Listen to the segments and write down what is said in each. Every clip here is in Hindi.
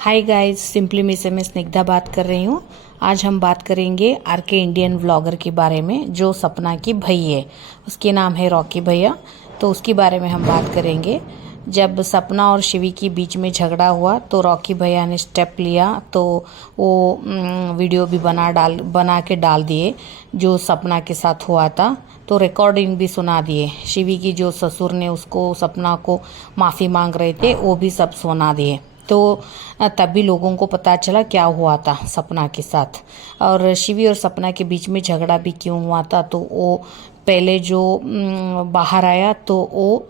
हाय गाइस, सिंपली मी से मैं स्निग्धा बात कर रही हूँ। आज हम बात करेंगे आर के इंडियन व्लॉगर के बारे में, जो सपना की भाई है। उसके नाम है रॉकी भैया। तो उसके बारे में हम बात करेंगे। जब सपना और शिवी के बीच में झगड़ा हुआ तो रॉकी भैया ने स्टेप लिया, तो वो वीडियो भी बना के डाल दिए जो सपना के साथ हुआ था। तो रिकॉर्डिंग भी सुना दिए। शिवी की जो ससुर ने उसको सपना को माफ़ी मांग रहे थे, वो भी सब सुना दिए। तो तभी लोगों को पता चला क्या हुआ था सपना के साथ, और शिवी और सपना के बीच में झगड़ा भी क्यों हुआ था। तो वो पहले जो बाहर आया तो वो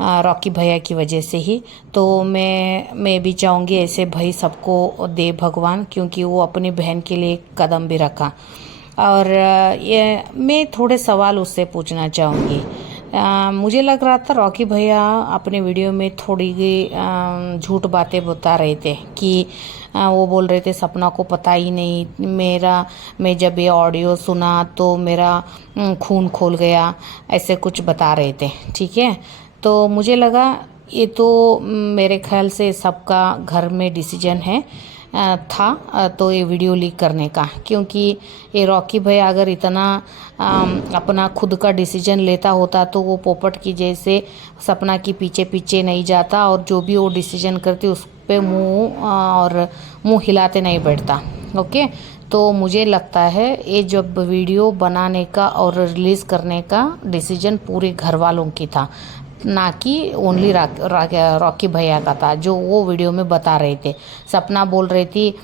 रॉकी भैया की वजह से ही। तो मैं भी चाहूँगी ऐसे भाई सबको दे भगवान, क्योंकि वो अपनी बहन के लिए एक कदम भी रखा। और ये मैं थोड़े सवाल उससे पूछना चाहूँगी। मुझे लग रहा था रॉकी भैया अपने वीडियो में थोड़ी झूठ बातें बता रहे थे कि वो बोल रहे थे सपना को पता ही नहीं मेरा। मैं जब ये ऑडियो सुना तो मेरा खून खोल गया, ऐसे कुछ बता रहे थे। ठीक है, तो मुझे लगा ये तो मेरे ख्याल से सबका घर में डिसीजन है था, तो ये वीडियो लीक करने का। क्योंकि ये रॉकी भैया अगर इतना अपना खुद का डिसीजन लेता होता तो वो पोपट की जैसे सपना की पीछे पीछे नहीं जाता, और जो भी वो डिसीजन करती उस पे मुंह हिलाते नहीं बैठता। ओके, तो मुझे लगता है ये जब वीडियो बनाने का और रिलीज़ करने का डिसीजन पूरे घर वालों की था, ना कि ओनली रॉकी भैया का था, जो वो वीडियो में बता रहे थे। सपना बोल रही थी,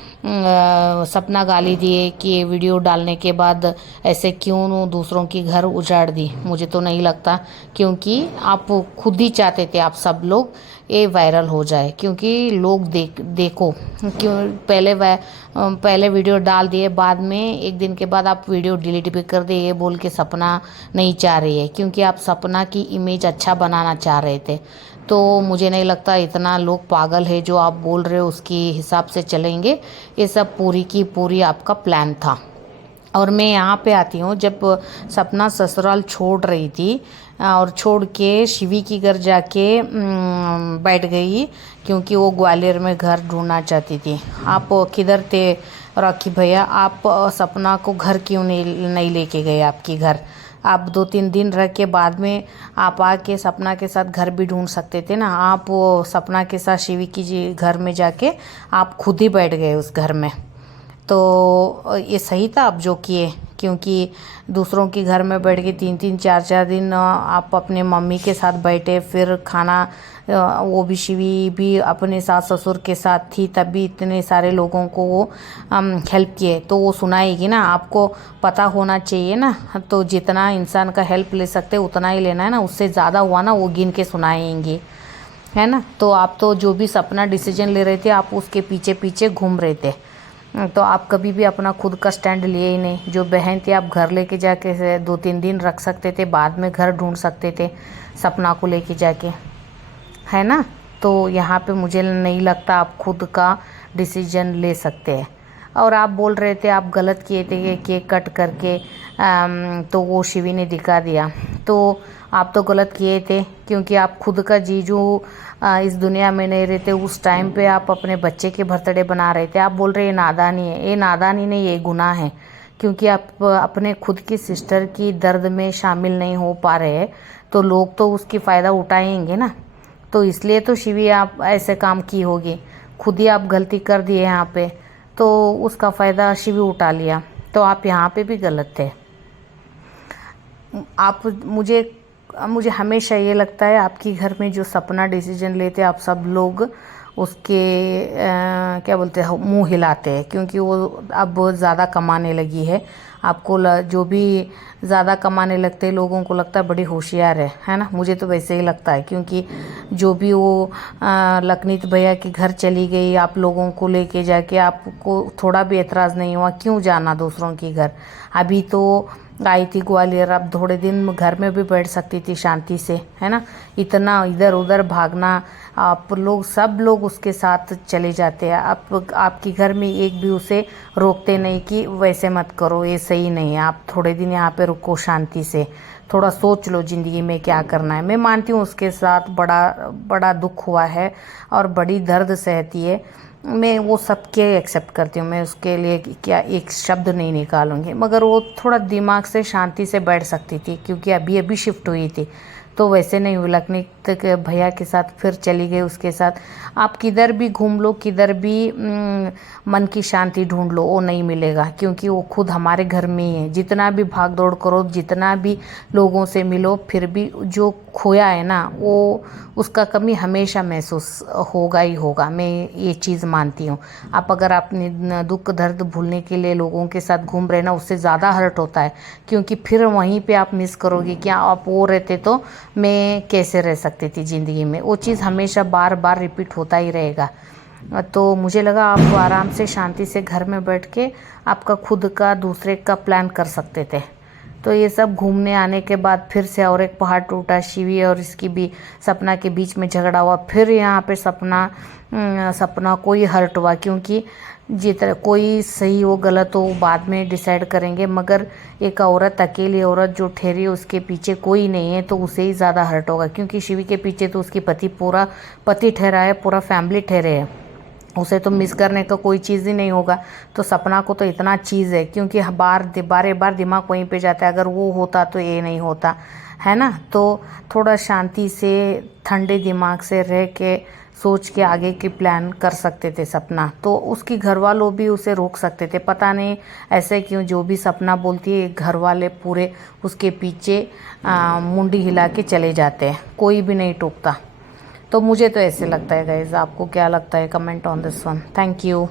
सपना गाली दिए कि ये वीडियो डालने के बाद ऐसे क्यों दूसरों की घर उजाड़ दी। मुझे तो नहीं लगता, क्योंकि आप खुद ही चाहते थे आप सब लोग ये वायरल हो जाए, क्योंकि लोग देखो क्यों पहले वीडियो डाल दिए, बाद में एक दिन के बाद आप वीडियो डिलीट भी कर दिए, ये बोल के सपना नहीं चाह रही है, क्योंकि आप सपना की इमेज अच्छा बनाना चाह रहे थे। तो मुझे नहीं लगता इतना लोग पागल है जो आप बोल रहे हो उसके हिसाब से चलेंगे। ये सब पूरी की पूरी आपका प्लान था। और मैं यहाँ पे आती हूँ, जब सपना ससुराल छोड़ रही थी और छोड़ के शिवी की घर जाके बैठ गई, क्योंकि वो ग्वालियर में घर ढूंढना चाहती थी। आप किधर थे रॉकी भैया? आप सपना को घर क्यों नहीं लेके गए आपकी घर? आप 2-3 दिन रह के बाद में आप आके सपना के साथ घर भी ढूंढ सकते थे ना। आप वो सपना के साथ शिवी की घर में जाके आप खुद ही बैठ गए उस घर में। तो ये सही था आप जो किए, क्योंकि दूसरों के घर में बैठ के 3-3 4-4 दिन आप अपने मम्मी के साथ बैठे, फिर खाना वो भी शिवी भी अपने सास ससुर के साथ थी, तब भी इतने सारे लोगों को वो हेल्प किए, तो वो सुनाएगी ना। आपको पता होना चाहिए ना, तो जितना इंसान का हेल्प ले सकते उतना ही लेना है ना। उससे ज़्यादा हुआ ना वो गिन के सुनाएंगी, है ना। तो आप तो जो भी सपना डिसीजन ले रहे थे आप उसके पीछे पीछे घूम रहे थे। तो आप कभी भी अपना खुद का स्टैंड लिए ही नहीं। जो बहन थी आप घर लेके जाके 2-3 दिन रख सकते थे, बाद में घर ढूंढ सकते थे सपना को लेके जाके, है ना। तो यहाँ पे मुझे नहीं लगता आप खुद का डिसीजन ले सकते हैं। और आप बोल रहे थे आप गलत किए थे कि केक कट करके तो वो शिवी ने दिखा दिया। तो आप तो गलत किए थे, क्योंकि आप खुद का जीजू इस दुनिया में नहीं रहते। उस टाइम पे आप अपने बच्चे के बर्थडे बना रहे थे। आप बोल रहे ये नादानी है। ये नादानी नहीं, ये गुनाह है, क्योंकि आप अपने खुद की सिस्टर की दर्द में शामिल नहीं हो पा रहे हैं, तो लोग तो उसकी फ़ायदा उठाएंगे ना। तो इसलिए तो शिवी आप ऐसे काम की होगी। खुद ही आप गलती कर दिए यहाँ पे, तो उसका फ़ायदा शिवी उठा लिया। तो आप यहाँ पे भी गलत थे। आप मुझे हमेशा ये लगता है आपकी घर में जो सपना डिसीजन लेते आप सब लोग उसके क्या बोलते हैं, मुंह हिलाते हैं, क्योंकि वो अब बहुत ज़्यादा कमाने लगी है। आपको जो भी ज़्यादा कमाने लगते हैं लोगों को लगता है बड़ी होशियार है ना। मुझे तो वैसे ही लगता है, क्योंकि जो भी वो लखनीत भैया के घर चली गई आप लोगों को लेके जाके, आपको थोड़ा भी एतराज़ नहीं हुआ क्यों जाना दूसरों के घर? अभी तो आई थी ग्वालियर, अब थोड़े दिन घर में भी बैठ सकती थी शांति से, है ना। इतना इधर उधर भागना, आप लोग सब लोग उसके साथ चले जाते हैं। आपके घर में एक भी उसे रोकते नहीं कि वैसे मत करो, ये सही नहीं है, आप थोड़े दिन यहाँ पे रुको शांति से, थोड़ा सोच लो ज़िंदगी में क्या करना है। मैं मानती हूँ उसके साथ बड़ा बड़ा दुख हुआ है और बड़ी दर्द सहती है, मैं वो सबके एक्सेप्ट करती हूँ, मैं उसके लिए क्या एक शब्द नहीं निकालूंगी, मगर वो थोड़ा दिमाग से शांति से बैठ सकती थी क्योंकि अभी अभी शिफ्ट हुई थी। तो वैसे नहीं हुई, लखनऊ तक भैया के साथ फिर चली गई उसके साथ। आप किधर भी घूम लो, किधर भी मन की शांति ढूंढ लो, वो नहीं मिलेगा क्योंकि वो खुद हमारे घर में ही है। जितना भी भाग दौड़ करो, जितना भी लोगों से मिलो, फिर भी जो खोया है ना, वो उसका कमी हमेशा महसूस होगा ही होगा। मैं ये चीज़ मानती हूँ। आप अगर अपने दुख दर्द भूलने के लिए लोगों के साथ घूम रहे ना, उससे ज़्यादा हर्ट होता है क्योंकि फिर वहीं पे आप मिस करोगे कि आप वो रहते तो मैं कैसे रह सकती थी ज़िंदगी में। वो चीज़ हमेशा बार बार रिपीट होता ही रहेगा। तो मुझे लगा आप आराम से शांति से घर में बैठ के आपका खुद का दूसरे का प्लान कर सकते थे। तो ये सब घूमने आने के बाद फिर से और एक पहाड़ टूटा, शिवी और इसकी भी सपना के बीच में झगड़ा हुआ। फिर यहाँ पे सपना कोई हर्ट हुआ क्योंकि जितना कोई सही हो गलत हो वो बाद में डिसाइड करेंगे, मगर एक औरत, अकेली औरत जो ठहरी है उसके पीछे कोई नहीं है तो उसे ही ज़्यादा हर्ट होगा क्योंकि शिवी के पीछे तो उसकी पूरा पति ठहरा है, पूरा फैमिली ठहरे है। उसे तो मिस करने का कोई चीज़ ही नहीं होगा। तो सपना को तो इतना चीज़ है क्योंकि बार बार दिमाग वहीं पे जाता है, अगर वो होता तो ये नहीं होता, है ना। तो थोड़ा शांति से ठंडे दिमाग से रह के सोच के आगे की प्लान कर सकते थे सपना। तो उसकी घर वालों भी उसे रोक सकते थे, पता नहीं ऐसे क्यों। जो भी सपना बोलती है घर वाले पूरे उसके पीछे मुंडी हिला के चले जाते हैं, कोई भी नहीं टोकता। तो मुझे तो ऐसे लगता है गाइस, आपको क्या लगता है? Comment on this one. Thank you.